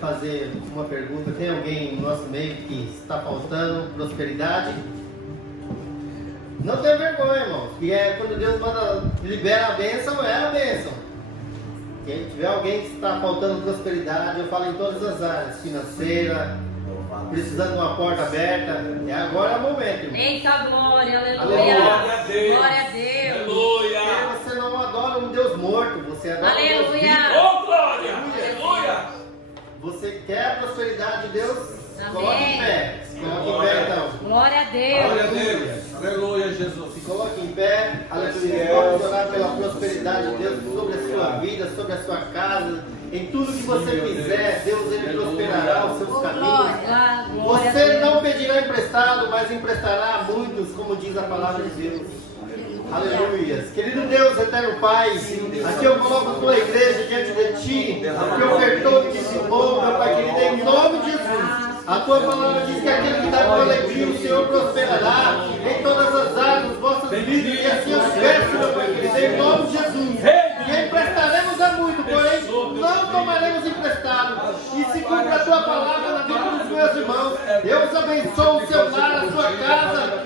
fazer uma pergunta. Tem alguém no nosso meio que está faltando prosperidade? Não tenha vergonha, irmãos. Que é quando Deus manda, libera a bênção, é a bênção. Quem tiver alguém que está faltando prosperidade, eu falo em todas as áreas, financeira, precisando de uma porta aberta, e agora é o momento, irmão. Eita glória, aleluia. Glória a Deus. Glória a Deus. Aleluia. Porque você não adora um Deus morto, você adora um Deus Aleluia. vivo. Oh, glória. Aleluia. Você quer a prosperidade de Deus? Amém. Coloque em pé. Coloque em pé, então. Glória a Deus. Glória a Deus. Aleluia, Jesus. Se coloque em pé. Aleluia. Vamos orar pela prosperidade de Deus sobre a sua vida, sobre a sua casa. Em tudo que você fizer, Deus ele prosperará os seus caminhos. Você não pedirá emprestado, mas emprestará a muitos, como diz a palavra de Deus. Aleluia. Querido Deus, eterno Pai, aqui eu coloco a tua igreja diante de ti, que ofertou e dizimou, meu Pai querido, em nome de Jesus. A tua palavra diz que aquele que dá com alegria, o Senhor prosperará em todas as áreas das vossas vidas, e assim eu peço, meu Pai querido, em nome de Jesus. E emprestaremos a muito, porém não tomaremos emprestado. E se cumpre a tua palavra na vida dos meus irmãos, Deus abençoe o seu lar, a sua casa,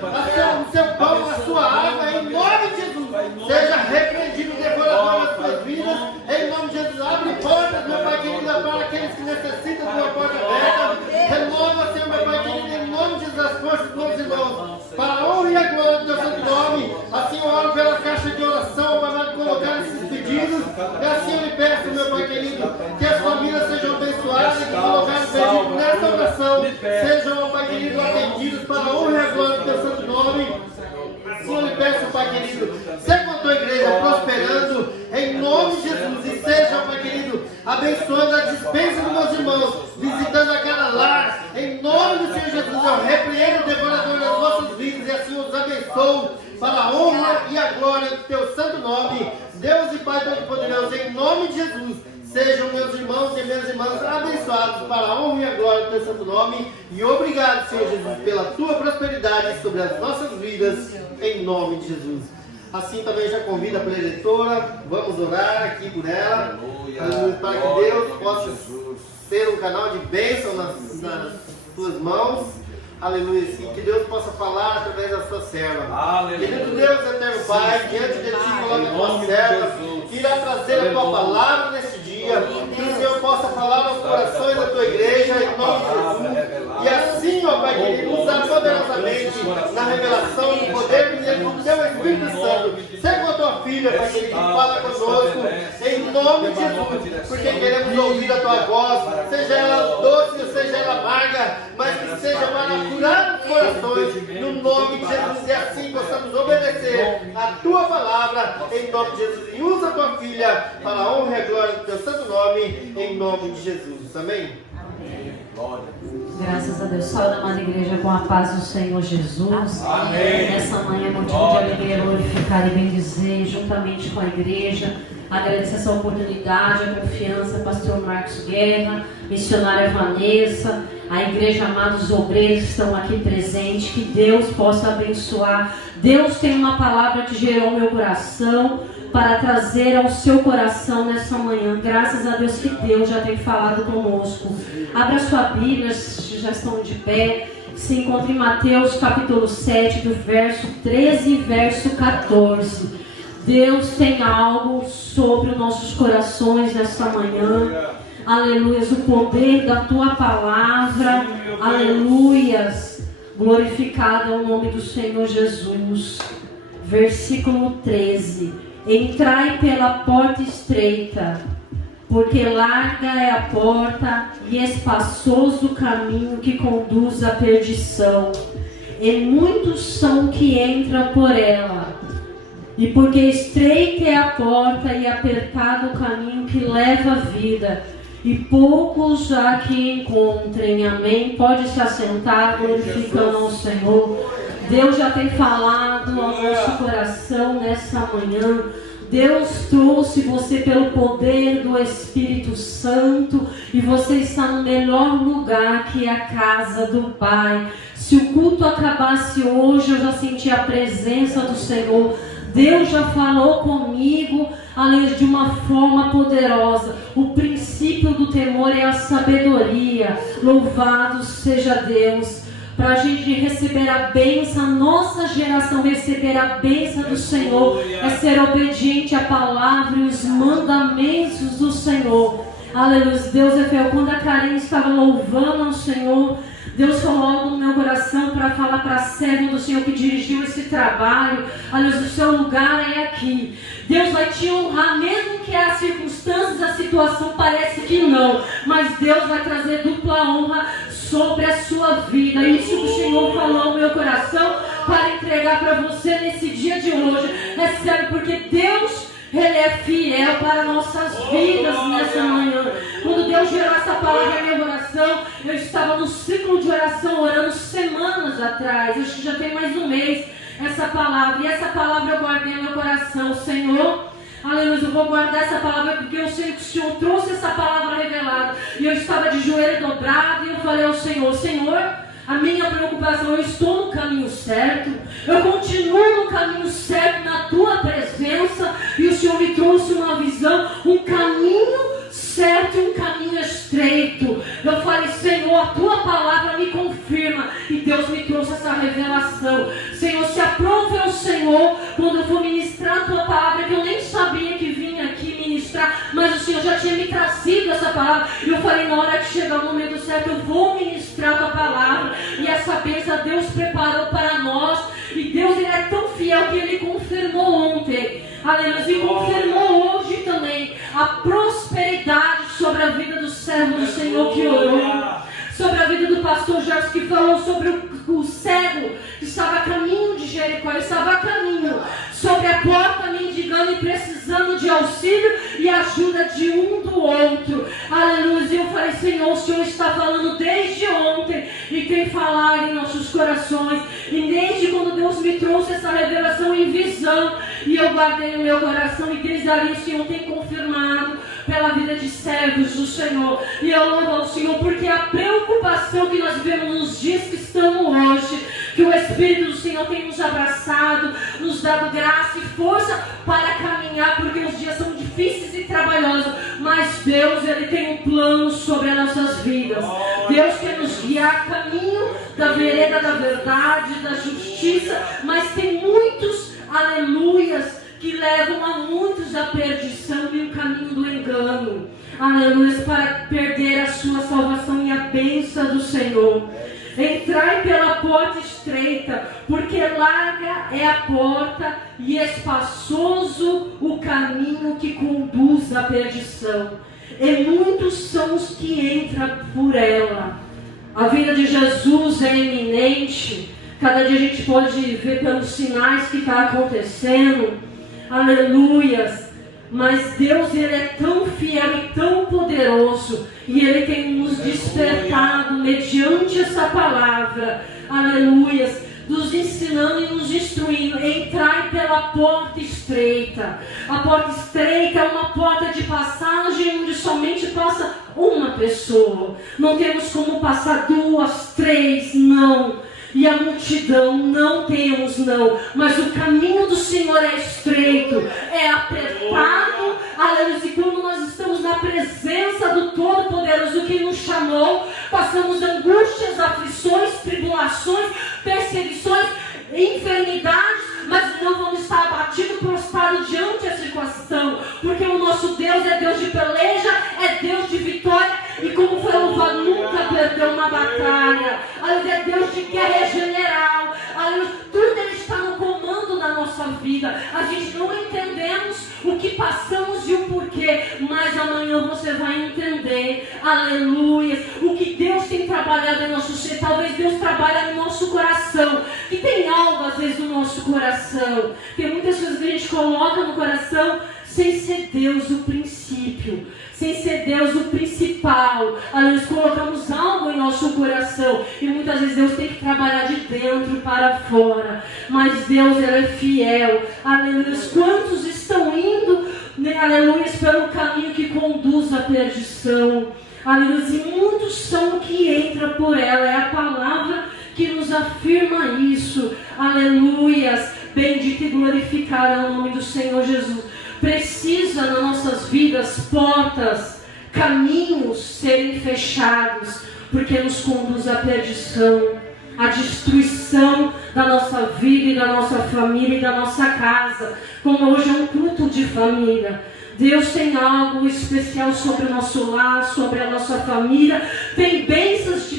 o seu pão, a sua água, em nome de Jesus. Seja repreendido o devorador das suas vidas, em nome de Jesus. Abre portas, meu Pai querido, para aqueles que necessitam de uma porta aberta. Renova, Senhor, meu Pai querido, em nome de Jesus, as forças dos meus irmãos, para a honra e a glória do teu santo nome. Assim eu oro pela caixa de oração, para colocar esses pedidos. E assim eu lhe peço, meu Pai querido, que as famílias sejam abençoadas, que colocaram pedido nessa oração sejam, meu Pai querido, atendidos para a honra e a glória do teu santo nome. Assim eu lhe peço, Pai querido, seja com a tua igreja prosperando em nome de Jesus, e seja, Pai querido, abençoando a dispensa dos meus irmãos, visitando a cada lar, em nome do Senhor Jesus. Eu repreendo o devorador das vossas vidas e assim os abençoo para a honra e a glória do teu santo nome. Deus e Pai Todo-Poderoso, em nome de Jesus, sejam meus irmãos e minhas irmãs abençoados para a honra e a glória do teu santo nome. E obrigado, Senhor Jesus, pela tua prosperidade sobre as nossas vidas, em nome de Jesus. Assim também já convido a preletora, vamos orar aqui por ela, para que Deus possa ser um canal de bênção nas tuas mãos. Aleluia, e que Deus possa falar através da sua serva. Aleluia. Querido Deus, eterno Pai, diante de ti coloca a tua serva, que irá trazer a tua palavra nesse dia, que o Senhor possa falar aos corações da tua igreja, em nome de Jesus. E assim, ó Pai querido, usar poderosamente na revelação do poder do teu Espírito Santo. Seja com a tua filha, Pai querido, que fala conosco, em nome de Jesus, porque queremos ouvir a tua voz, seja ela doce ou seja ela amarga, mas que seja para curar os corações, no nome de Jesus, e assim possamos obedecer a tua palavra, em nome de Jesus. E usa a tua filha para a honra e a glória do teu santo nome, em nome de Jesus. Amém? Graças a Deus. Saúde, amada igreja, com a paz do Senhor Jesus. Amém. Nessa manhã é motivo de alegria glorificar e bendizer juntamente com a igreja. Agradecer essa oportunidade, a confiança, pastor Marcos Guerra, missionária Vanessa, a igreja, amados obreiros que estão aqui presentes, que Deus possa abençoar. Deus tem uma palavra que gerou meu coração para trazer ao seu coração nessa manhã. Graças a Deus que Deus já tem falado conosco. Abra sua Bíblia, já estão de pé. Se encontra em Mateus capítulo 7, do verso 13 e verso 14. Deus tem algo sobre os nossos corações nessa manhã. Aleluias, o poder da tua palavra. Aleluias, glorificado é o nome do Senhor Jesus. Versículo 13: entrai pela porta estreita, porque larga é a porta e espaçoso o caminho que conduz à perdição, e muitos são que entram por ela. E porque estreita é a porta e apertado o caminho que leva à vida, e poucos há que encontrem. Amém? Pode se assentar, glorificando ao Senhor. Deus já tem falado ao nosso coração nessa manhã. Deus trouxe você pelo poder do Espírito Santo, e você está no melhor lugar, que é a casa do Pai. Se o culto acabasse hoje, eu já senti a presença do Senhor. Deus já falou comigo aleluia, de uma forma poderosa. O princípio do temor é a sabedoria. Louvado seja Deus. Para a gente receber a bênção, nossa geração receber a bênção do Senhor, é ser obediente à palavra e os mandamentos do Senhor. Aleluia, Deus é fiel. Quando a Karine estava louvando ao Senhor, Deus falou algo no meu coração para falar para a serva do Senhor que dirigiu esse trabalho. Aleluia, o seu lugar é aqui. Deus vai te honrar, mesmo que as circunstâncias, a situação pareça que não. Mas Deus vai trazer dupla honra sobre a sua vida. Isso que o Senhor falou no meu coração para entregar para você nesse dia de hoje. É sério, porque Deus, Ele é fiel para nossas vidas nessa manhã. Quando Deus gerou essa palavra no meu coração, eu estava no ciclo de oração orando semanas atrás. Acho que já tem mais um mês essa palavra. E essa palavra eu guardei no meu coração. Senhor, aleluia, eu vou guardar essa palavra porque eu sei que o Senhor trouxe essa palavra revelada. E eu estava de joelho dobrado e eu falei ao Senhor, Senhor, a minha preocupação, eu estou no caminho certo, eu continuo no caminho certo na Tua presença, e o Senhor me trouxe uma visão, um caminho certo e um caminho estreito. Eu falei, Senhor, a Tua palavra me confirma, e Deus me trouxe essa revelação. Senhor, se aprove ao Senhor quando eu for ministrar a Tua palavra, que eu nem sabia que vinha aqui ministrar, mas o Senhor já tinha me trazido essa palavra, e eu falei, na hora que chegar o momento certo, eu vou ministrar a Tua palavra. E essa bênção Deus preparou para nós. E Deus, Ele é tão fiel que Ele confirmou ontem, aleluia, e confirmou hoje também a prosperidade sobre a vida do servo do Senhor que orou, sobre a vida do pastor Jorge, que falou sobre o cego que estava a caminho de Jericó. Ele estava a caminho, sobre a porta, mendigando e precisando de auxílio e ajuda de um do outro. Aleluia. E eu falei, Senhor, o Senhor está falando desde ontem e tem falado em nossos corações. E desde quando Deus me trouxe essa revelação em visão, e eu guardei no meu coração, e desde ali o Senhor tem confirmado pela vida de servos do Senhor. E eu louvo ao Senhor porque a preocupação que nós vemos nos dias que estamos hoje, que o Espírito do Senhor tem nos abraçado, nos dado graça e força para caminhar, porque os dias são difíceis e trabalhosos, mas Deus, Ele tem um plano sobre as nossas vidas. Deus quer nos guiar caminho da vereda da verdade, da justiça, mas tem muitos aleluias que levam a muitos à perdição e o caminho do engano, aleluia, para perder a sua salvação e a bênção do Senhor. Entrai pela porta estreita, porque larga é a porta e espaçoso o caminho que conduz à perdição, e muitos são os que entram por ela. A vida de Jesus é iminente. Cada dia a gente pode ver pelos sinais que está acontecendo, aleluias, mas Deus, Ele é tão fiel e tão poderoso, e Ele tem nos despertado mediante essa palavra, aleluias, nos ensinando e nos instruindo. Entrai pela porta estreita. A porta estreita é uma porta de passagem onde somente passa uma pessoa. Não temos como passar duas, três, não. E a multidão, não temos não, mas o caminho do Senhor é estreito, é apertado, aleluia, e quando nós estamos na presença do Todo-Poderoso que nos chamou, passamos angústias, aflições, tribulações, perseguições, enfermidades, mas não vamos estar abatidos, prostrados diante da situação, porque o nosso Deus é Deus de peleja, é Deus de vitória, e como foi louvado, nunca perdeu uma batalha. Aleluia, é Deus de guerra general. Aleluia, tudo Ele está no comando da nossa vida. A gente não entendemos o que passamos e o porquê, mas amanhã você vai entender. Aleluia, o que Deus tem trabalhado em nosso ser. Talvez Deus trabalhe no nosso coração, que tem algo às vezes no nosso coração. Tem muitas coisas que a gente coloca no coração sem ser Deus o princípio, sem ser Deus o principal. Nós colocamos algo em nosso coração, e muitas vezes Deus tem que trabalhar de dentro para fora, mas Deus, Ele é fiel. Aleluia. Quantos estão indo, né, aleluia, pelo caminho que conduz à perdição, aleluia, e muitos são que entram por ela. É a palavra que nos afirma isso. Aleluias, bendito e glorificado é o nome do Senhor Jesus. precisa nas nossas vidas portas, caminhos serem fechados, porque nos conduz à perdição, à destruição da nossa vida e da nossa família e da nossa casa. Como hoje é um culto de família, Deus tem algo especial sobre o nosso lar, sobre a nossa família, tem bênçãos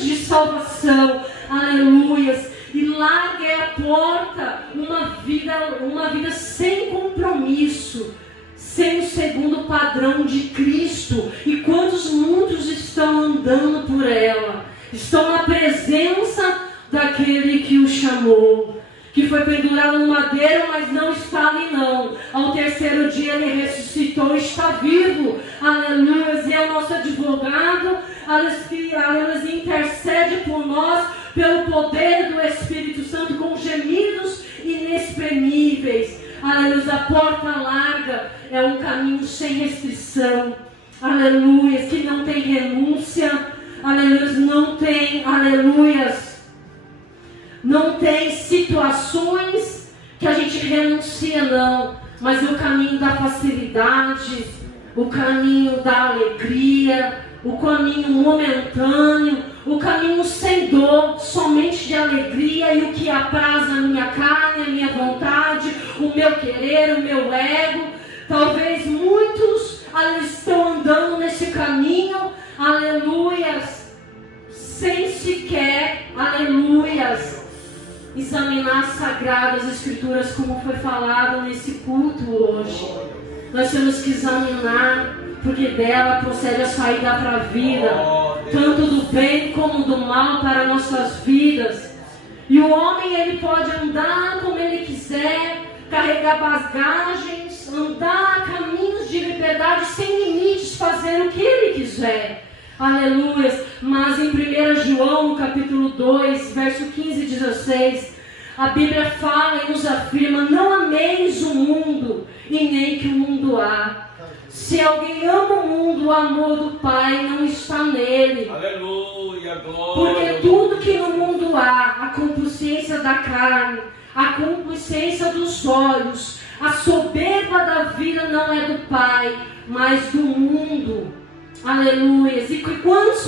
de salvação, aleluias, e larga é a porta, uma vida sem compromisso, sem o segundo padrão de Cristo. E muitos estão andando por ela, estão na presença daquele que o chamou, que foi pendurado no madeiro, mas não está ali não. Ao terceiro dia ele ressuscitou, está vivo, aleluia, e é o nosso advogado, aleluia, intercede por nós, pelo poder do Espírito Santo, com gemidos inexprimíveis, aleluia. A porta larga é um caminho sem restrição, aleluia, que não tem renúncia, aleluia, não tem, aleluias, não tem situações que a gente renuncia não, mas o caminho da facilidade, o caminho da alegria, o caminho momentâneo, o caminho sem dor, somente de alegria, e o que apraz a minha carne, a minha vontade, o meu querer, o meu ego. Talvez muitos estão andando nesse caminho, aleluias, sem sequer, aleluias, examinar as Sagradas Escrituras, como foi falado nesse culto hoje. Nós temos que examinar, porque dela procede a saída para a vida, tanto do bem como do mal para nossas vidas. E o homem, ele pode andar como ele quiser, carregar bagagens, andar a caminhos de liberdade sem limites, fazer o que ele quiser, aleluia. Mas em 1 João, no capítulo 2, verso 15 e 16, a Bíblia fala e nos afirma: não ameis o mundo e nem que o mundo há. Se alguém ama o mundo, o amor do Pai não está nele. Aleluia, glória. Porque tudo que no mundo há, a concupiscência da carne, a concupiscência dos olhos, a soberba da vida não é do Pai, mas do mundo. Aleluia. E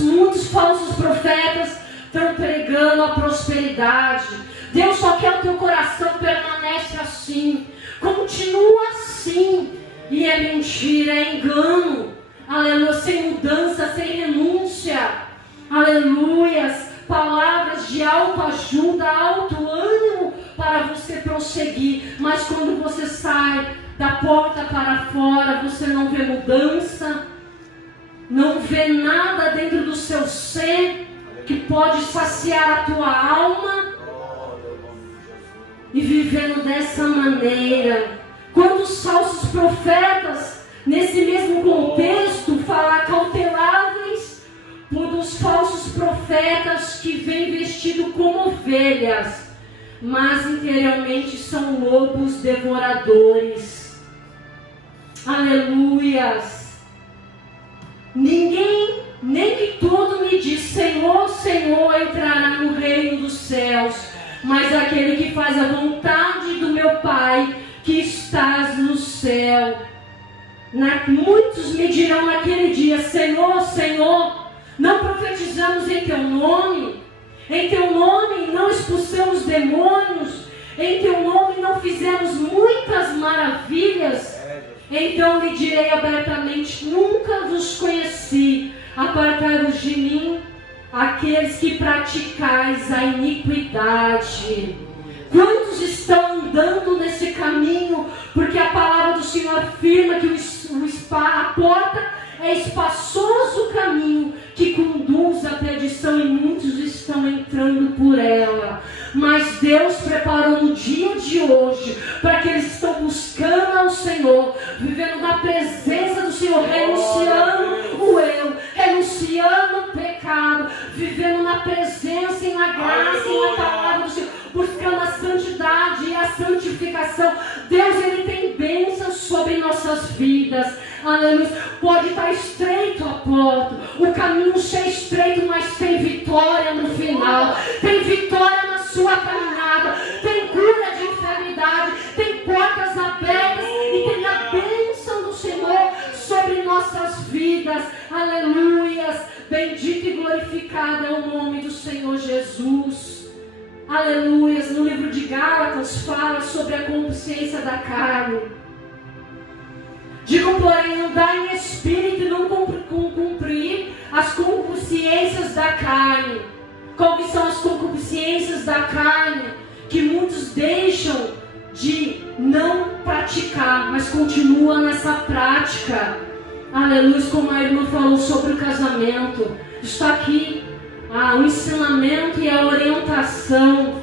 muitos falsos profetas estão pregando a prosperidade. Deus só quer o teu coração permanece assim. Continua assim. E é mentira, é engano, aleluia, sem mudança, sem renúncia, aleluias, palavras de autoajuda, autoânimo para você prosseguir, mas quando você sai da porta para fora, você não vê mudança, não vê nada dentro do seu ser que pode saciar a tua alma, e vivendo dessa maneira. Quantos falsos profetas, nesse mesmo contexto, falam cauteláveis por os falsos profetas que vêm vestidos como ovelhas, mas interiormente são lobos devoradores. Aleluias. Ninguém, nem que todo me diz Senhor, Senhor, entrará no reino dos céus, mas aquele que faz a vontade do meu Pai, que estás no céu. Muitos me dirão naquele dia: Senhor, Senhor, não profetizamos em teu nome? Em teu nome não expulsamos demônios? Em teu nome não fizemos muitas maravilhas? Então lhe direi abertamente: nunca vos conheci. Apartai-vos de mim, aqueles que praticais a iniquidade. Quantos estão andando nesse caminho? Porque a palavra do Senhor afirma que a porta é espaçoso o caminho que conduz à perdição, e muitos estão entrando por ela. Mas Deus preparou no dia de hoje para que eles estão buscando ao Senhor, vivendo na presença do Senhor, renunciando o eu, renunciando o pecado, vivendo na presença e na graça e na palavra do Senhor, buscando a santidade e a santificação. Deus, Ele tem bênçãos sobre nossas vidas. Aleluia. Pode estar estreito a porta, o caminho ser estreito, mas tem vitória no final. Tem vitória na sua caminhada. Tem cura de enfermidade. Tem portas abertas e tem a sobre nossas vidas. Aleluias. Bendito e glorificado é o nome do Senhor Jesus. Aleluias. No livro de Gálatas fala sobre a concupiscência da carne. Digo, porém, andar em espírito e não cumprir as concupiscências da carne. Quais são as concupiscências da carne? Que muitos deixam de não praticar, mas continuam nessa prática. Aleluia, como a irmã falou sobre o casamento. Está aqui o ensinamento e a orientação.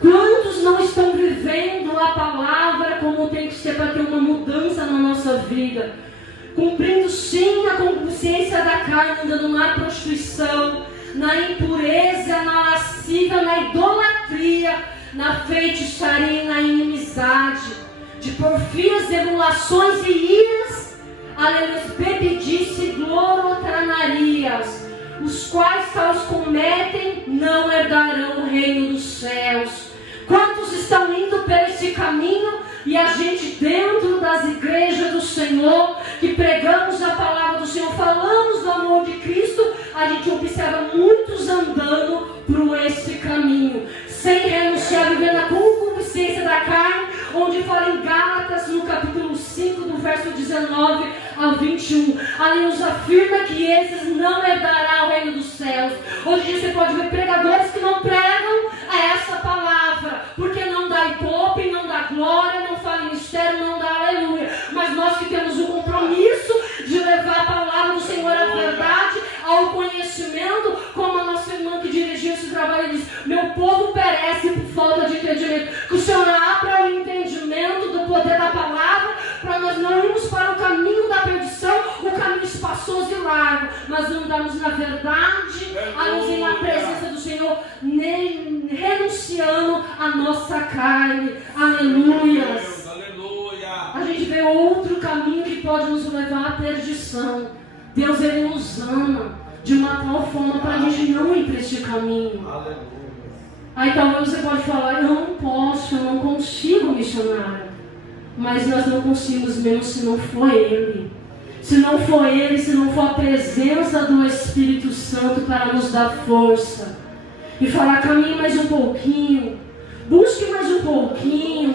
Quantos não estão vivendo a palavra como tem que ser para ter uma mudança na nossa vida? Cumprindo sim a concupiscência da carne, andando na prostituição, na impureza, na lascívia, na idolatria, na feitiçaria e na inimizade, de porfias, emulações e iras, aleluia, bebedice e glorotranarias, os quais tais cometem não herdarão o reino dos céus. Quantos estão indo por esse caminho e a gente dentro das igrejas do Senhor, que pregamos a palavra do Senhor, falamos do amor de Cristo, a gente observa muitos andando por esse caminho, sem renunciar a viver na concupiscência da carne, onde fala em Gálatas, no capítulo 5, do verso 19 ao 21. Ali nos afirma que esses não herdarão o reino dos céus. Hoje você pode ver pregadores que não pregam essa palavra, porque não dá ipope, não dá glória, não fala em mistério, não dá aleluia. Mas nós que temos o compromisso de levar a palavra do Senhor à verdade, ao conhecimento, como a nossa irmã que dirigiu esse trabalho diz: meu povo perece por falta de entendimento. Que o Senhor abra o entendimento do poder da palavra, para nós não irmos para o caminho da perdição, o caminho espaçoso e largo, mas andarmos na verdade, a nos ir na presença do Senhor, renunciando a nossa carne. Aleluias. A gente vê outro caminho que pode nos levar à perdição. Deus, Ele nos ama de uma tal forma para a gente não ir para este caminho. Aí talvez você pode falar: eu não posso, eu não consigo, missionário. Mas nós não conseguimos mesmo se não for Ele. Se não for Ele, se não for a presença do Espírito Santo para nos dar força. E falar: caminhe mais um pouquinho, busque mais um pouquinho,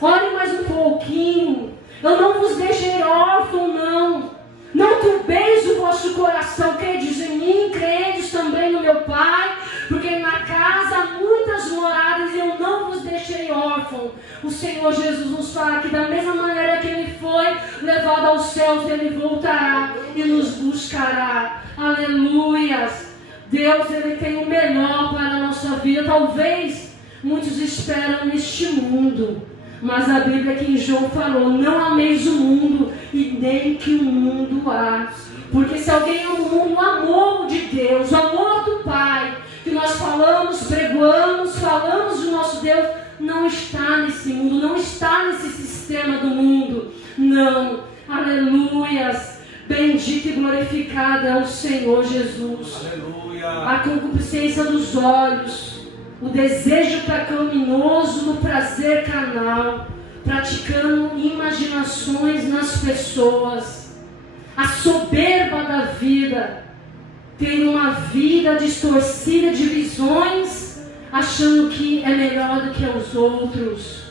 ore mais um pouquinho. Eu não vos deixei órfão, não. Não turbeis o vosso coração, credes em mim, credes também no meu Pai, porque na casa há muitas moradas e eu não vos deixei órfão. O Senhor Jesus nos fala que da mesma maneira que Ele foi levado aos céus, Ele voltará e nos buscará. Aleluias! Deus, Ele tem o melhor para a nossa vida. Talvez muitos esperam neste mundo, mas a Bíblia que em João falou: não ameis o mundo e nem que o mundo há. Porque se alguém ama o mundo, o amor de Deus, o amor do Pai, que nós falamos, pregoamos, falamos do nosso Deus, não está nesse mundo, não está nesse sistema do mundo. Não. Aleluias. Bendito e glorificado é o Senhor Jesus. Aleluia. A concupiscência dos olhos, o desejo pecaminoso do prazer carnal, praticando imaginações nas pessoas, a soberba da vida, tendo uma vida distorcida de visões, achando que é melhor do que os outros,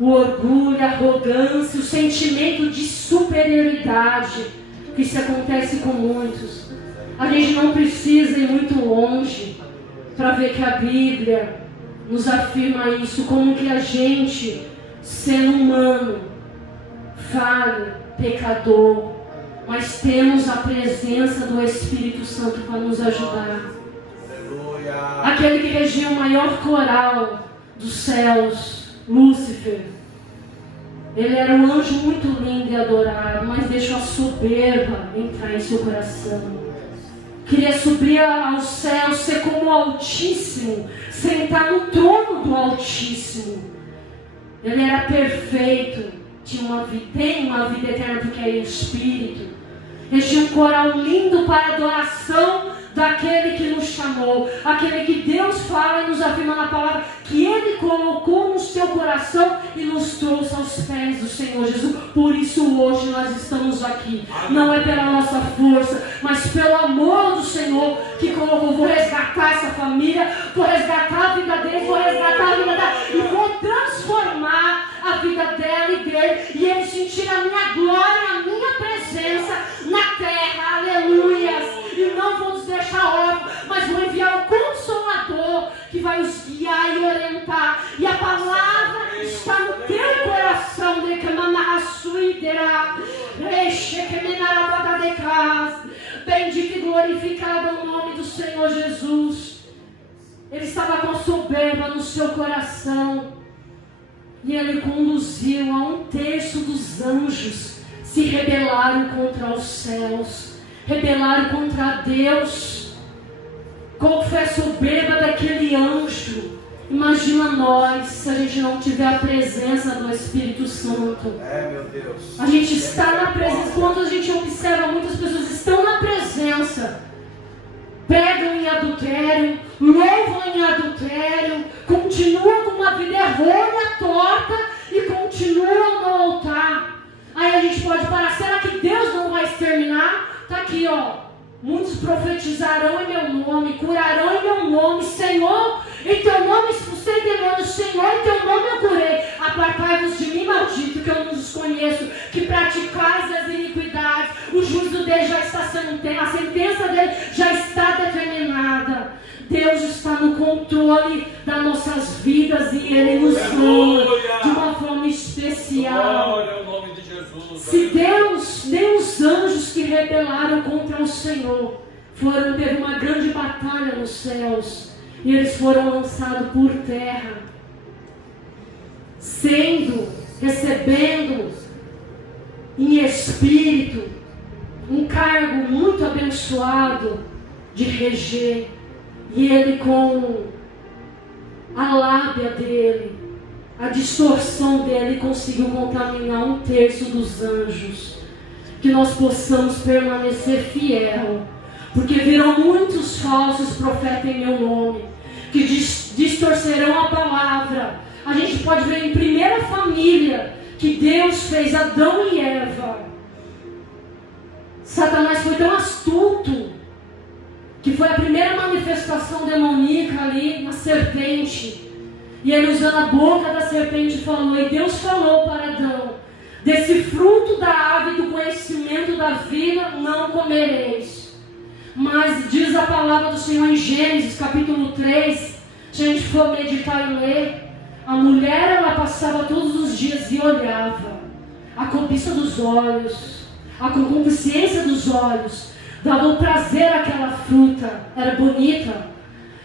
o orgulho, a arrogância, o sentimento de superioridade, que isso acontece com muitos. A gente não precisa ir muito longe para ver que a Bíblia nos afirma isso, como que a gente, sendo humano, falho, pecador, mas temos a presença do Espírito Santo para nos ajudar. Aleluia. Aquele que regia o maior coral dos céus, Lúcifer, ele era um anjo muito lindo e adorado, mas deixou a soberba entrar em seu coração. Queria subir aos céus, ser como o Altíssimo, sentar no trono do Altíssimo. Ele era perfeito, tem uma vida eterna porque é Espírito. Ele tinha um coral lindo para adoração daquele que nos chamou, aquele que Deus fala e nos afirma na palavra, que Ele colocou no seu coração e nos trouxe aos pés do Senhor Jesus. Por isso hoje nós estamos aqui, não é pela nossa força, mas pelo amor do Senhor que colocou. Vou resgatar essa família, vou resgatar a vida deles, vou resgatar a vida dela e vou transformar a vida dela e dele, e eles sentirem a minha glória, a minha presença na terra, aleluias, e não vou nos deixar órfãos, mas vou enviar o Consolador, que vai os guiar e orientar, e a palavra está no teu coração, bendito e glorificado é o nome do Senhor Jesus. Ele estava com soberba no seu coração, e ele conduziu a 1/3 dos anjos se rebelaram contra os céus, rebelaram contra Deus. Qual foi a soberba daquele anjo? Imagina nós, se a gente não tiver a presença do Espírito Santo. Meu Deus. A gente está na presença. Quando a gente observa, muitas pessoas estão na presença, pregam em adultério, louvam em adultério, continuam com uma vida errônea, torta, e continuam no altar. Aí a gente pode parar, será que Deus não vai exterminar? Está aqui, ó. Muitos profetizarão em meu nome, curarão em meu nome, Senhor, em teu nome expulsei demônios, Senhor, em teu nome eu curei. Apartai-vos de mim, maldito, que eu não os conheço, que praticais as iniquidades. O juízo dele já está sendo, a sentença dele já está determinada. Deus está no controle das nossas vidas e Ele nos ama de uma forma especial. Glória ao nome de Jesus. Se Deus, nem os anjos que rebelaram contra o Senhor, teve uma grande batalha nos céus, e eles foram lançados por terra, recebendo em espírito um cargo muito abençoado de reger. E ele, com a lábia dele, a distorção dele, conseguiu contaminar 1/3 dos anjos. Que nós possamos permanecer fiel, porque virão muitos falsos profetas em meu nome, que distorcerão a palavra. A gente pode ver em primeira família que Deus fez Adão e Eva. Satanás foi tão astuto que foi a primeira manifestação demoníaca ali na serpente. E ele, usando a boca da serpente, falou, e Deus falou para Adão, desse fruto da árvore do conhecimento da vida não comereis. Mas diz a palavra do Senhor em Gênesis capítulo 3, se a gente for meditar e ler, a mulher, ela passava todos os dias e olhava, a cobiça dos olhos, a concupiscência dos olhos, dava o prazer àquela fruta, era bonita.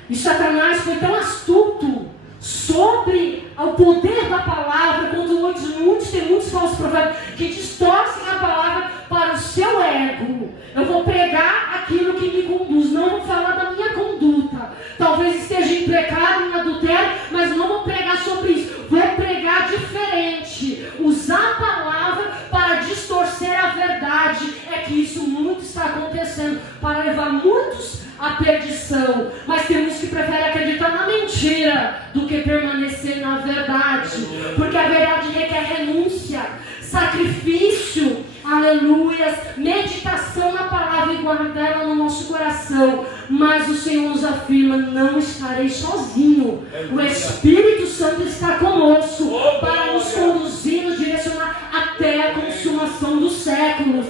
E Satanás foi tão astuto sobre o poder da palavra, quando tem muitos falsos profetas que distorcem a palavra para o seu ego. Eu vou pregar aquilo que me conduz, não vou falar da minha conduta. Talvez esteja em pecado, em adultério, mas não vou pregar sobre isso. Vou pregar diferente, usar a palavra para distorcer a verdade. É que isso muito está acontecendo, para levar muitos à perdição. Mas tem uns que preferem acreditar na mentira do que permanecer na verdade, porque a verdade requer renúncia, sacrifício, aleluias, meditação na palavra e guardar ela no nosso coração. Mas o Senhor nos afirma, não estarei sozinho, o Espírito Santo está conosco para nos conduzir, nos direcionar até a consumação dos séculos.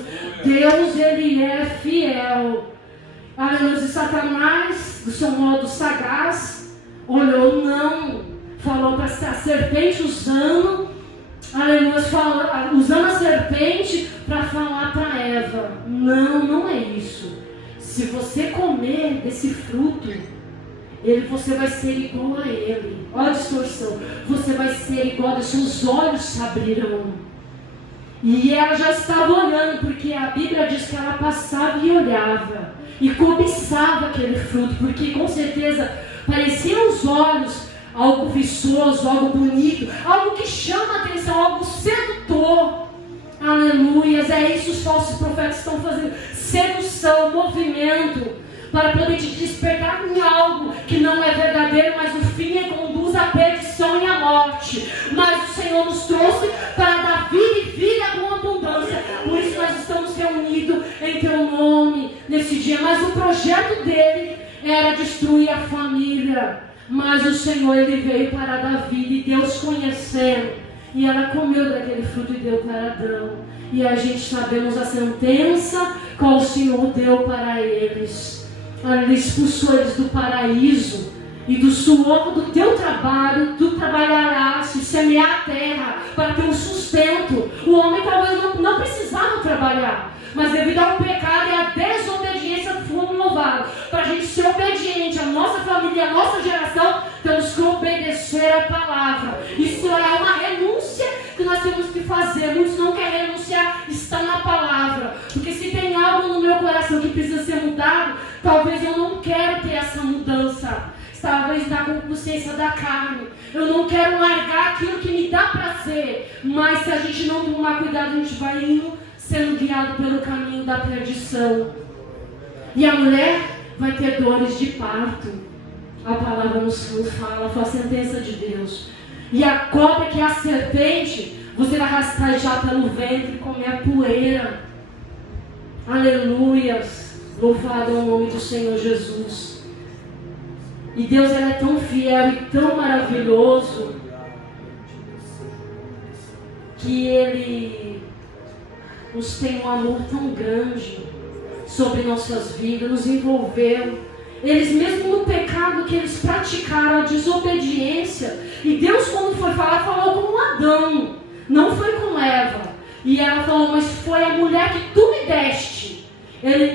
Deus, Ele é fiel. Aleluia. E Satanás, do seu modo sagaz, olhou, não, falou para a serpente usando, aleluia, usando a serpente para falar para Eva, não é isso. Se você comer desse fruto, você vai ser igual a ele. Olha a distorção. Você vai ser igual a Deus, seus olhos se abrirão. E ela já estava olhando, porque a Bíblia diz que ela passava e olhava e cobiçava aquele fruto, porque com certeza parecia aos olhos algo viçoso, algo bonito, algo que chama a atenção, algo sedutor. Aleluias, é isso que os falsos profetas estão fazendo, sedução, movimento, para poder te despertar em algo que não é verdadeiro, mas o fim conduz à perdição e à morte. Mas o Senhor nos trouxe para dar vida e vida com abundância. Por isso nós estamos reunidos em teu nome nesse dia. Mas o projeto dele era destruir a família. Mas o Senhor, ele veio para dar vida, e Deus conhecendo, e ela comeu daquele fruto e deu para Adão. E a gente sabemos a sentença qual o Senhor deu para eles. Ele expulsou eles do paraíso, e do suor do teu trabalho tu trabalharás, e semear a terra para ter um sustento. O homem talvez não precisava trabalhar, mas devido ao pecado e à desobediência fomos louvados. Para a gente ser obediente, a nossa família, a nossa geração, temos que obedecer a palavra. Isso é uma renúncia que nós temos que fazer. Muitos não querem renunciar, estão na palavra. Porque se tem algo no meu coração que precisa ser mudado, talvez eu não quero ter essa mudança. Talvez na consciência da carne. Eu não quero largar aquilo que me dá prazer. Mas se a gente não tomar cuidado, a gente vai indo sendo guiado pelo caminho da perdição. E a mulher vai ter dores de parto. A palavra nos fala, foi a sentença de Deus. E a cobra, que é a serpente, você vai rastejar pelo ventre e comer a poeira. Aleluias. Louvado é o nome do Senhor Jesus. E Deus, ele é tão fiel e tão maravilhoso, que Ele nos tem um amor tão grande sobre nossas vidas, nos envolveu. Eles mesmo no pecado que eles praticaram, a desobediência, e Deus, quando foi falar, falou com Adão, não foi com Eva. E ela falou, mas foi a mulher que tu me deste.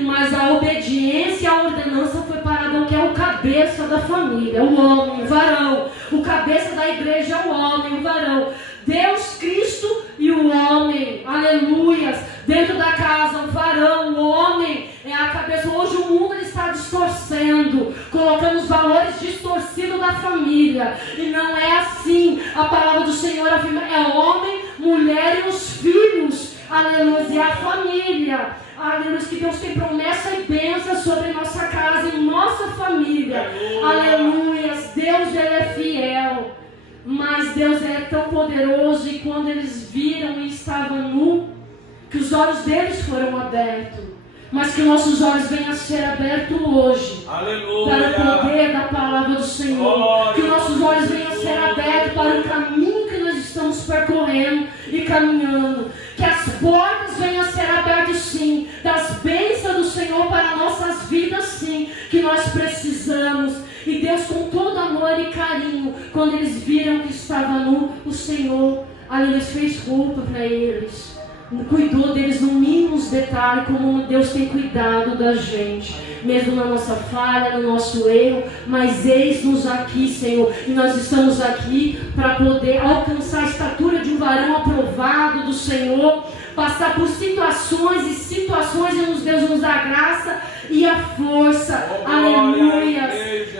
Mas a obediência e a ordenança foi para Adão, que é o cabeça da família, o homem, o varão. O cabeça da igreja é o homem, o varão. Deus, Cristo e o homem, aleluias. Dentro da casa, o varão, o homem é a cabeça. Hoje o mundo está distorcendo, colocando os valores distorcidos da família. E não é assim. A palavra do Senhor afirma, é homem, mulher e os filhos, aleluia, e a família. Aleluia, que Deus tem promessa e bênção sobre nossa casa e nossa família. Aleluia, Deus, ele é fiel. Mas Deus é tão poderoso, e quando eles viram e estavam nu, que os olhos deles foram abertos. Mas que nossos olhos venham a ser abertos hoje. Aleluia. Para o poder da palavra do Senhor. Glória. Que nossos olhos venham a ser abertos para o caminho que nós estamos percorrendo e caminhando. Que as portas venham a ser abertas, sim. Das bênçãos do Senhor para nossas vidas, sim. Que nós precisamos. E Deus, com todo amor e carinho, quando eles viram que estava nu, o Senhor, ali, fez roupa para eles. Cuidou deles no mínimo detalhe, como Deus tem cuidado da gente, mesmo na nossa falha, no nosso erro. Mas eis-nos aqui, Senhor, e nós estamos aqui para poder alcançar a estatura de um varão aprovado do Senhor, passar por situações e situações, e Deus nos dá a graça e a força. Aleluia.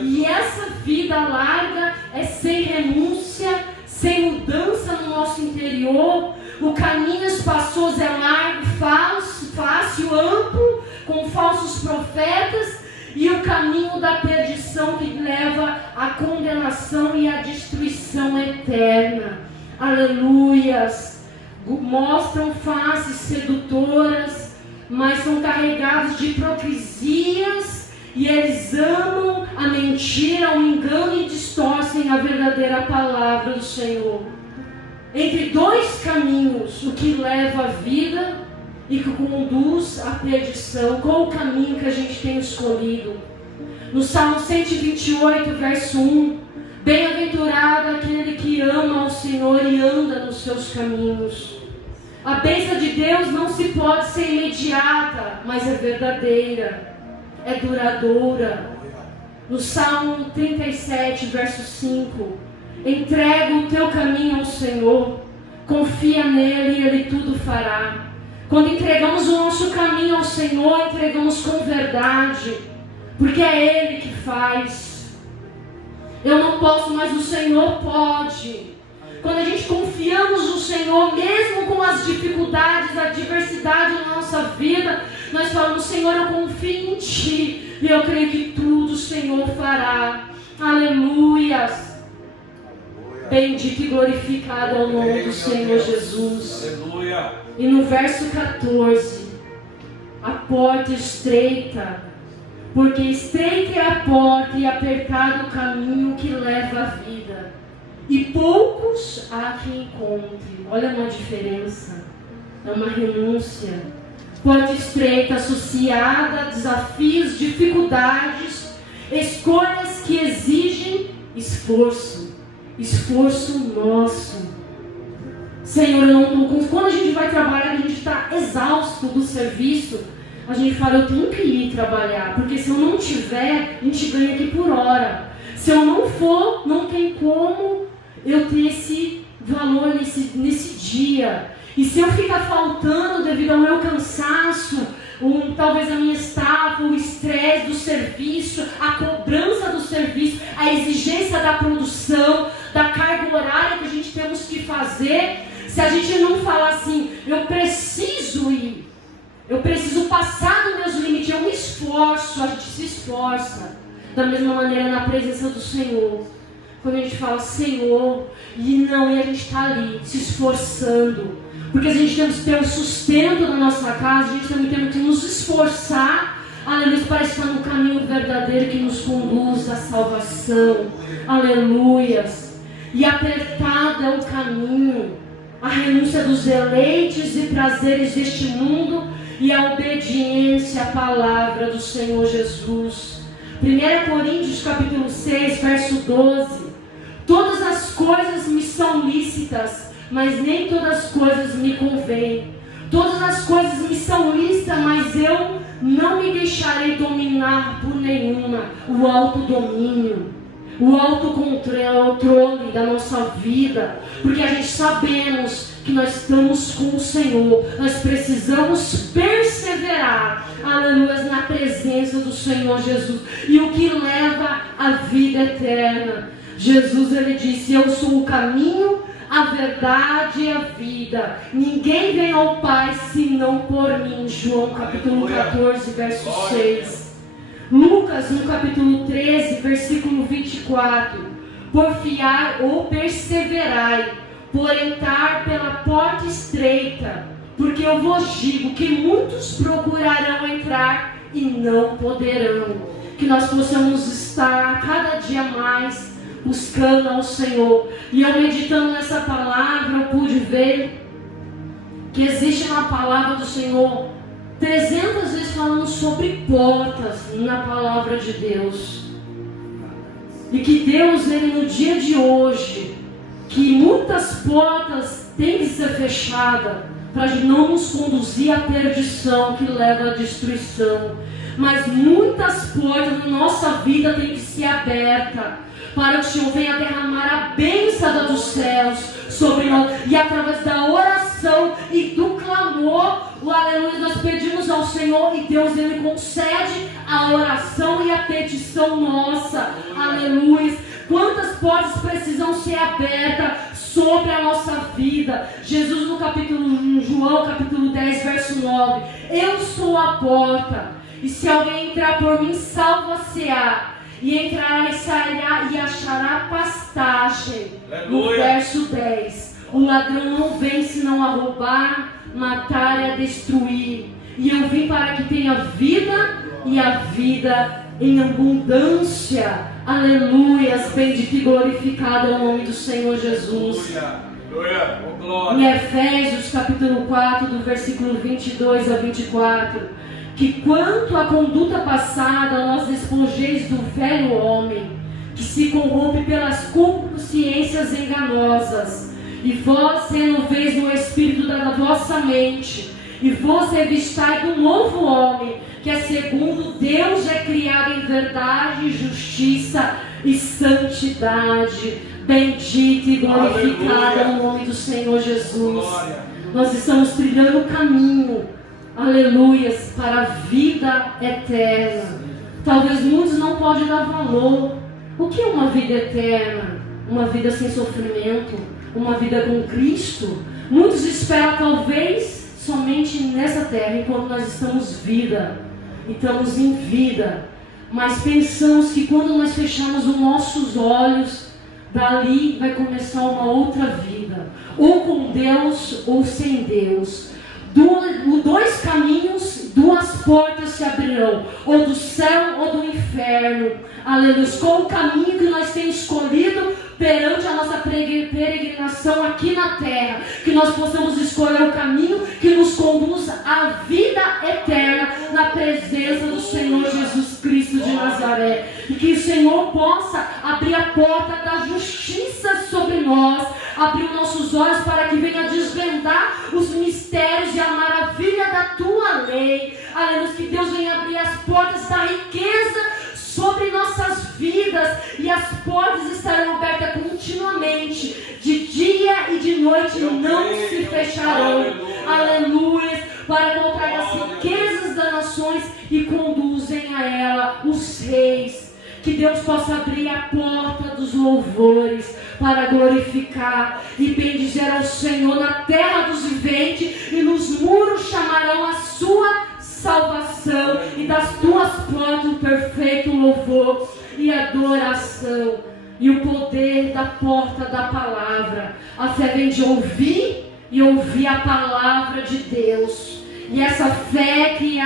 E essa vida larga é sem renúncia, sem mudança no nosso interior. O caminho espaçoso é largo, fácil, amplo, com falsos profetas, e o caminho da perdição que leva à condenação e à destruição eterna. Aleluias. Mostram faces sedutoras, mas são carregados de hipocrisias, e eles amam a mentira, o engano, e distorcem a verdadeira palavra do Senhor. Entre dois caminhos, o que leva à vida e que conduz à perdição, qual o caminho que a gente tem escolhido? No Salmo 128, verso 1, bem-aventurado aquele que ama ao Senhor e anda nos seus caminhos. A bênção de Deus não se pode ser imediata, mas é verdadeira, é duradoura. No Salmo 37, verso 5, entrega o teu caminho ao Senhor, confia nele e ele tudo fará. Quando entregamos o nosso caminho ao Senhor, entregamos com verdade, porque é Ele que faz. Eu não posso, mas o Senhor pode. Quando a gente confiamos no Senhor, mesmo com as dificuldades, a adversidade na nossa vida, nós falamos, Senhor, eu confio em Ti, e eu creio que tudo o Senhor fará. Aleluias. Bendito e glorificado é o nome do Senhor Jesus. Aleluia. E no verso 14, a porta estreita, porque estreita é a porta e apertado o caminho que leva à vida, e poucos há que encontrem. Olha uma diferença, é uma renúncia. Porta estreita associada a desafios, dificuldades, escolhas que exigem esforço nosso. Senhor, eu não estou. Quando a gente vai trabalhar, a gente está exausto do serviço, a gente fala, eu tenho que ir trabalhar, porque se eu não tiver, a gente ganha aqui por hora. Se eu não for, não tem como eu ter esse valor nesse dia. E se eu ficar faltando devido ao meu cansaço, talvez a minha estafa, o estresse do serviço, a cobrança do serviço, a exigência da produção, da carga horária que a gente temos que fazer, se a gente não falar assim, eu preciso ir, eu preciso passar dos meus limites, eu me esforço, a gente se esforça. Da mesma maneira na presença do Senhor. Quando a gente fala Senhor, e a gente está ali, se esforçando. Porque a gente temos que ter o sustento da nossa casa, a gente também tem que nos esforçar, aleluia, para estar no caminho verdadeiro que nos conduz à salvação. Aleluias. E apertado é o caminho, a renúncia dos deleites e prazeres deste mundo e a obediência à palavra do Senhor Jesus. 1 Coríntios capítulo 6, verso 12. Todas as coisas me são lícitas, mas nem todas as coisas me convêm. Todas as coisas me são lícitas, mas eu não me deixarei dominar por nenhuma. O autodomínio, o autocontrole da nossa vida, porque a gente sabemos que nós estamos com o Senhor, nós precisamos perseverar, aleluia, na presença do Senhor Jesus, e o que leva à vida eterna. Jesus, ele disse, eu sou o caminho, a verdade e a vida, ninguém vem ao Pai senão por mim. João capítulo 14, verso 6. Lucas no capítulo 13, versículo 24. Porfiar ou perseverai, por entrar pela porta estreita, porque eu vos digo que muitos procurarão entrar e não poderão. Que nós possamos estar cada dia mais buscando ao Senhor. E eu meditando nessa palavra, eu pude ver que existe na palavra do Senhor 300 vezes falando sobre portas na palavra de Deus. E que Deus, ele no dia de hoje, que muitas portas têm que ser fechadas para não nos conduzir à perdição que leva à destruição. Mas muitas portas na nossa vida têm que ser abertas para que o Senhor venha derramar a bênção dos céus sobre nós. E através da oração e do clamor, o aleluia, nós pedimos ao Senhor, e Deus, ele concede a oração e a petição nossa. Aleluia. Quantas portas precisam ser abertas sobre a nossa vida? Jesus no João capítulo 10, verso 9. Eu sou a porta, e se alguém entrar por mim, salva-se-á, e entrará e sairá e achará pastagem. Aleluia. No verso 10. O ladrão não vem senão a roubar, matar e a destruir. E eu vim para que tenha vida, e a vida em abundância. Aleluia. Bendito e glorificado é o nome do Senhor Jesus. Aleluia. Em Efésios capítulo 4, do versículo 22 a 24. Que quanto à conduta passada, nós despojeis do velho homem, que se corrompe pelas consciências enganosas, e vós renoveis no espírito da vossa mente, e vos revistai do novo homem, que é segundo Deus é criado em verdade, justiça e santidade. Bendito e glorificado é o nome do Senhor Jesus. Nós estamos trilhando o caminho, aleluias, para a vida eterna. Talvez muitos não podem dar valor. O que é uma vida eterna? Uma vida sem sofrimento, uma vida com Cristo. Muitos esperam talvez somente nessa terra, enquanto nós estamos estamos em vida. Mas pensamos que quando nós fechamos os nossos olhos, dali vai começar uma outra vida, ou com Deus ou sem Deus. Dois caminhos, duas portas se abrirão, ou do céu ou do inferno. Aleluia. Qual o caminho que nós temos escolhido perante a nossa peregrinação aqui na terra? Que nós possamos escolher o caminho que nos conduz à vida eterna na presença do Senhor Jesus Cristo de Nazaré. E que o Senhor possa abrir a porta da justiça sobre nós, abrir nossos olhos para que venha desvendar os mistérios e a maravilha da tua lei. Aleluia. Que Deus venha abrir as portas da riqueza sobre nossas vidas, e as portas estarão abertas continuamente, de dia e de noite, não se fecharão. Aleluia. Para contrair as riquezas das nações e conduzem a ela os reis. Que Deus possa abrir a porta dos louvores para glorificar e bendizer ao Senhor na terra dos viventes, e nos muros chamarão a sua salvação, e das tuas portas o perfeito louvor e adoração. E o poder da porta da palavra. A fé vem de ouvir e ouvir a palavra de Deus. E essa fé que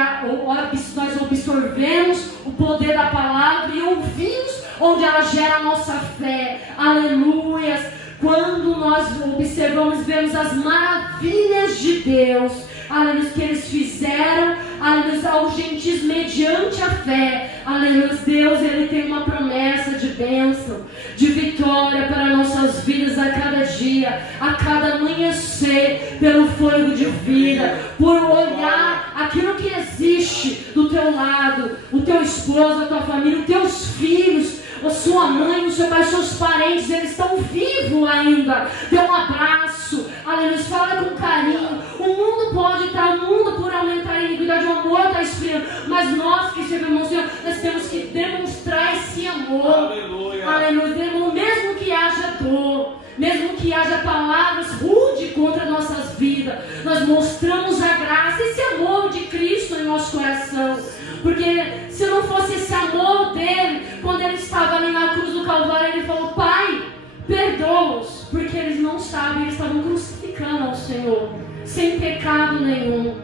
nós absorvemos o poder da palavra e ouvimos, onde ela gera a nossa fé. Aleluias. Quando nós observamos, vemos as maravilhas de Deus, aleluia, que eles fizeram, aleluia, aos gentios mediante a fé. Aleluia. Deus, Ele tem uma promessa de bênção, de vitória para nossas vidas a cada dia, a cada amanhecer, pelo fôlego de vida, por olhar aquilo que existe do teu lado, o teu esposo, a tua família, os teus filhos, a sua mãe, o seu pai, os seus parentes, eles estão vivos ainda. Dê um abraço, aleluia, fala com carinho. O mundo pode estar, o mundo por aumentar a iniquidade, o amor está esfriando, mas nós que servemos ao Senhor, nós temos que demonstrar esse amor. Aleluia. Aleluia. Mesmo que haja dor, mesmo que haja palavras rudes contra nossas vidas, nós mostramos a graça, esse amor de Cristo em nosso coração. Porque se não fosse esse amor dele, quando ele estava ali na cruz do Calvário, ele falou: Pai, perdoa-os, porque eles não sabem, eles estavam crucificando ao Senhor, sem pecado nenhum.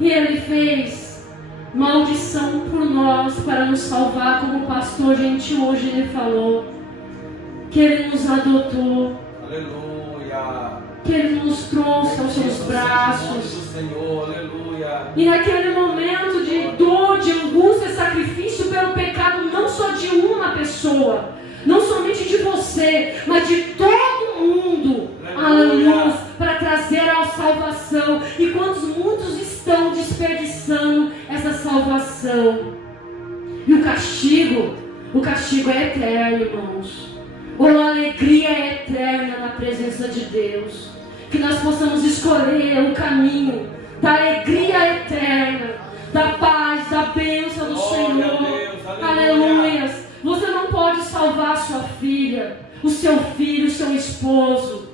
E ele fez maldição por nós, para nos salvar, como o pastor gentil hoje ele falou, que ele nos adotou. Aleluia. Que ele nos trouxe aos seus braços. Senhor, aleluia. E naquele momento de dor, de angústia, sacrifício pelo pecado, não só de uma pessoa, não somente de você, mas de todo mundo, aleluia, para trazer a salvação. E quantos muitos estão desperdiçando essa salvação? E o castigo é eterno, irmãos. Ou a alegria é eterna na presença de Deus. Que nós possamos escolher o caminho da alegria eterna, da paz, da bênção do Senhor. Aleluia. Você não pode salvar a sua filha, o seu filho, o seu esposo.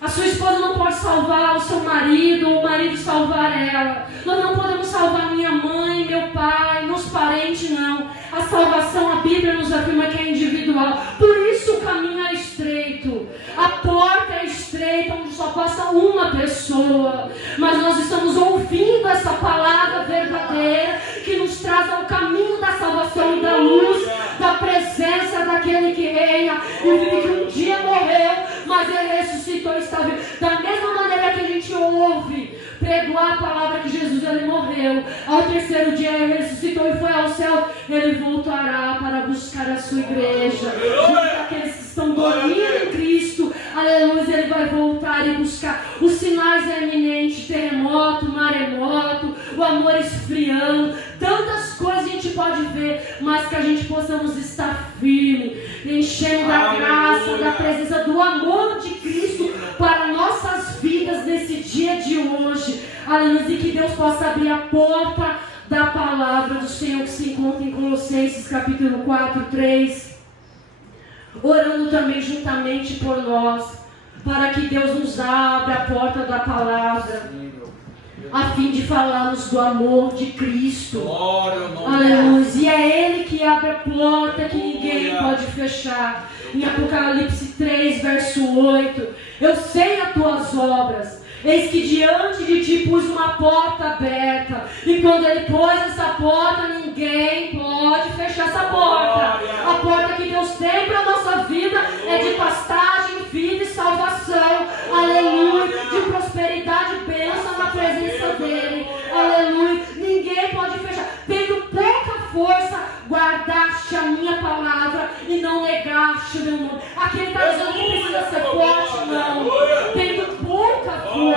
A sua esposa não pode salvar o seu marido, ou o marido salvar ela. Nós não podemos salvar minha mãe, meu pai, meus parentes, não. A salvação, a Bíblia nos afirma que é individual. Por isso o caminho é estreito. A porta é estreita, onde só passa uma pessoa. Mas nós estamos ouvindo essa palavra verdadeira, que nos traz ao caminho da salvação e da luz, da presença daquele que reina. E vive que um dia morreu, mas ele ressuscitou e está vivo. Da mesma maneira que a gente ouve, pregou a palavra que Jesus, ele morreu, ao terceiro dia ele ressuscitou e foi ao céu, ele voltará para buscar a sua igreja. Aqueles que estão dormindo em Cristo, aleluia, ele vai voltar e buscar. Os sinais eminentes, terremoto, maremoto, o amor esfriando, tantas coisas a gente pode ver, mas que a gente possamos estar firme, enchendo da graça, da presença, do amor de Cristo para nossas vidas nesse dia de hoje. Aleluia, e que Deus possa abrir a porta da palavra do Senhor, que se encontra em Colossenses capítulo 4, 3, orando também juntamente por nós, para que Deus nos abra a porta da palavra. a fim de falarmos do amor de Cristo. Glória ao nome. Aleluia. E é Ele que abre a porta que ninguém pode fechar. Em Apocalipse 3, verso 8. Eu sei as tuas obras. Eis que diante de ti pus uma porta aberta. E quando Ele pôs essa porta, ninguém pode fechar essa porta. A porta que Deus tem para a nossa vida é de pastagem, vida e salvação. Aleluia. De prosperidade e bênção na presença dEle. Aleluia. Ninguém pode fechar. Tendo pouca força, guardaste a minha palavra e não negaste o meu nome. Aqui Ele está dizendo que precisa ser forte, não. Tendo pouca força.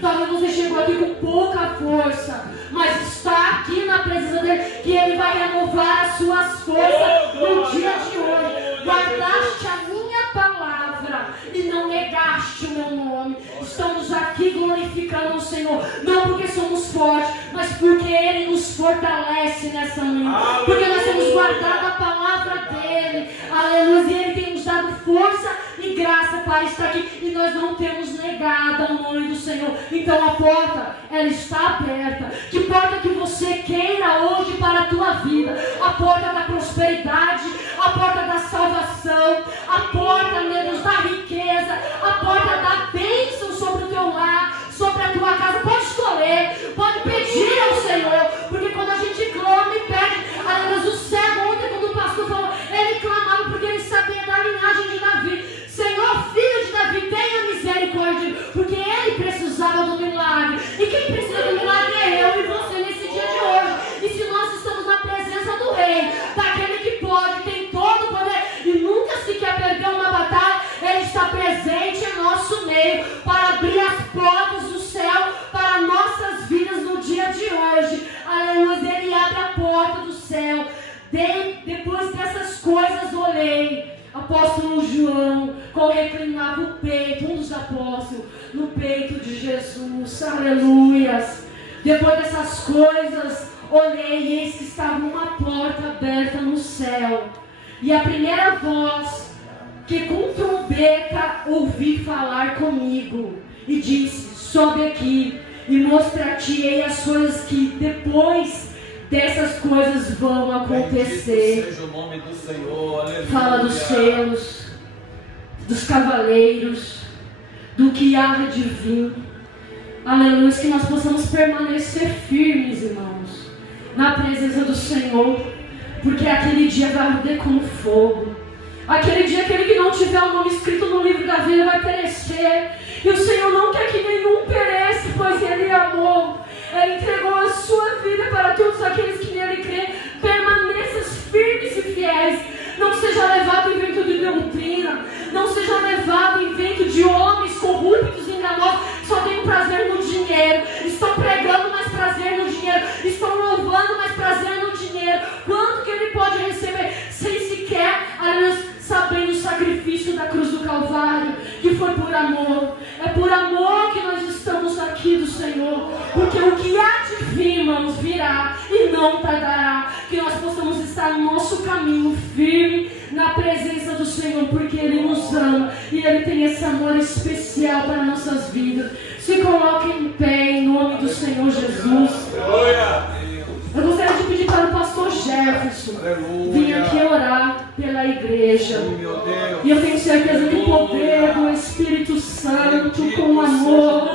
Talvez você chegou aqui com pouca força, mas está aqui na presença dEle, que Ele vai renovar as suas forças no dia de hoje. Guardaste a minha palavra e não negaste o meu nome. Estamos aqui glorificando o Senhor, não porque somos fortes, mas porque Ele nos fortalece nessa manhã, porque nós temos guardado a palavra dEle. Aleluia. E Ele tem nos dado força e graça para estar aqui, e nós não temos negado o nome do Senhor. Então a porta, ela está aberta. Que porta que você queira hoje para a tua vida? A porta da prosperidade, a porta da salvação, a porta, meu Deus, da riqueza, a porta da bênção sobre o teu lar, sobre a tua casa. Pode escolher, pode pedir ao Senhor, porque quando a gente clama e pede, aliás, o cego ontem, quando o pastor falou, ele clamava porque ele sabia da linhagem de Davi. Senhor, filho de Davi, tenha misericórdia, porque ele precisava do milagre. E quem precisa do milagre é eu e você nesse dia de hoje. E se nós estamos na presença do Rei, daquele que pode, tem todo o poder e nunca se quer perder uma batalha, Ele está presente em nosso meio para abrir as portas do céu para nossas vidas no dia de hoje. Aleluia. Ele abre a porta do céu. Depois dessas coisas olhei. Apóstolo João, como reclinava o peito, um dos apóstolos, no peito de Jesus, aleluias. Depois dessas coisas, olhei e eis que estava uma porta aberta no céu. E a primeira voz, que com trombeta ouvi falar comigo, e disse, sobe aqui e mostrar-te-ei as coisas que depois dessas coisas vão acontecer. Seja o nome do Senhor. Aleluia. Fala dos selos, dos cavaleiros, do que há de vir. Aleluia, que nós possamos permanecer firmes, irmãos, na presença do Senhor, porque aquele dia vai arder como fogo. Aquele dia, aquele que não tiver o nome escrito no livro da vida vai perecer. E o Senhor não quer que nenhum pereça, pois Ele amou. Ele entregou a sua vida para todos aqueles que nele creem. Permaneças firmes e fiéis. Não seja levado em vento de doutrina. Não seja levado em vento de homens corruptos e enganosos que só têm prazer no dinheiro. Estão pregando, mas prazer no dinheiro. Estão louvando, mas prazer no dinheiro. Quanto que ele pode receber sem sequer, sabendo o sacrifício da cruz do Calvário, que foi por amor. É por amor que nós estamos aqui do Senhor, porque o que há de vir, irmãos, virá e não tardará. Que nós possamos estar no nosso caminho firme na presença do Senhor, porque Ele nos ama e Ele tem esse amor especial para nossas vidas. Se coloquem em pé em nome do Senhor Jesus. Eu gostaria de pedir para o pastor Jefferson vir aqui orar pela igreja. E eu tenho certeza que o poder do Espírito Santo, com o amor,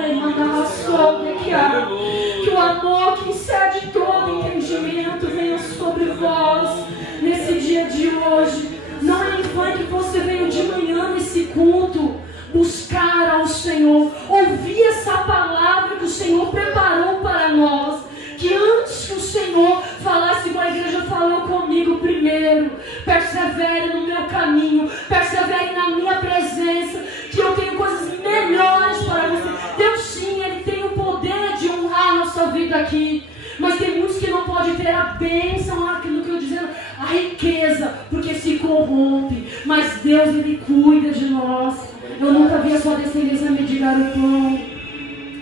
que o amor que excede todo entendimento venha sobre vós nesse dia de hoje. Não é em vão que você veio de manhã nesse culto buscar ao Senhor, ouvir essa palavra que o Senhor preparou para nós. Que antes que o Senhor falasse com a igreja, falou comigo primeiro. Persevere no meu caminho, persevere na minha presença, que eu tenho coisas melhores para você. Deus sim, Ele tem o poder de honrar a nossa vida aqui. Mas tem muitos que não podem ter a bênção, aquilo que eu dizendo, a riqueza, porque se corrompe. Mas Deus, Ele cuida de nós. Eu nunca vi a sua descendência mendigar o pão.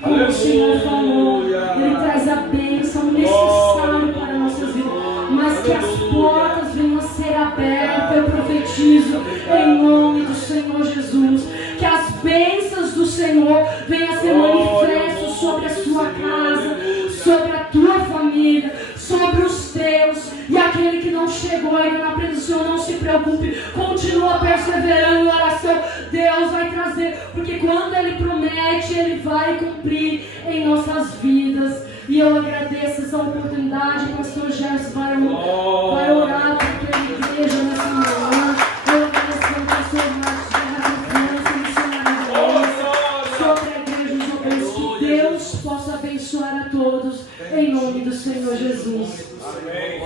Como o Senhor falou, Ele traz a bênção necessária para nossas vidas. Mas que as portas venham a ser abertas, eu profetizo em nome do Senhor Jesus. Que as bênçãos do Senhor venham a ser manifestas sobre a sua casa. família, sobre os teus. E aquele que não chegou ainda na presença do Senhor, não se preocupe, continua perseverando em oração. Deus vai trazer, porque quando Ele promete, Ele vai cumprir em nossas vidas. E eu agradeço essa oportunidade. O pastor Gerson vai orar pela igreja nessa manhã. Eu agradeço ao pastor Marcos sobre a igreja, sobre isso. Que Deus possa abençoar a todos, em nome do Senhor Jesus.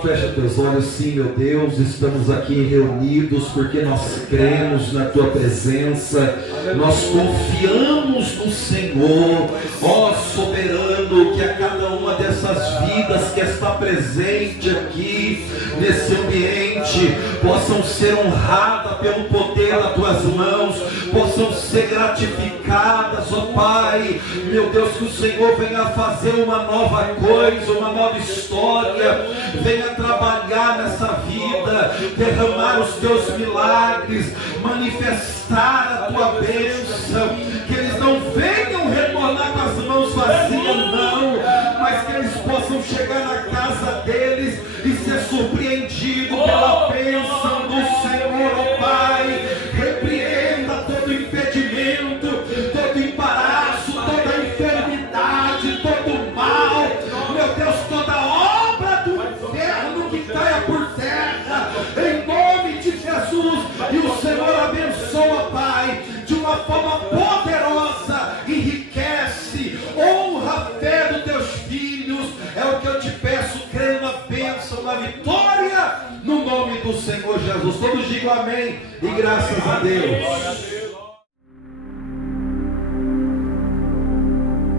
Fecha teus olhos, sim, meu Deus. Estamos aqui reunidos porque nós cremos na tua presença, nós confiamos no Senhor, ó soberano, que a cada uma dessas vidas que está presente aqui nesse ambiente possam ser honradas pelo poder das tuas mãos, possam ser gratificadas, ó Pai, meu Deus, que o Senhor venha fazer uma nova coisa, uma nova história, venha trabalhar nessa vida, derramar os teus milagres, manifestar a tua bênção, que eles não venham retornar com as mãos vazias, não, mas que eles possam chegar na casa deles e ser surpreendidos pela bênção do Senhor, ó Pai. Repreenda todo impedimento, todo embaraço, toda enfermidade, todo mal, meu Deus, toda obra do inferno que caia por terra, em nome de Jesus. E o Senhor abençoa, Pai, de uma forma poderosa, enriquece, honra a fé dos teus filhos. É o que eu te peço, creio na bênção, na vitória, no nome do Senhor Jesus. Todos digam amém e graças a Deus.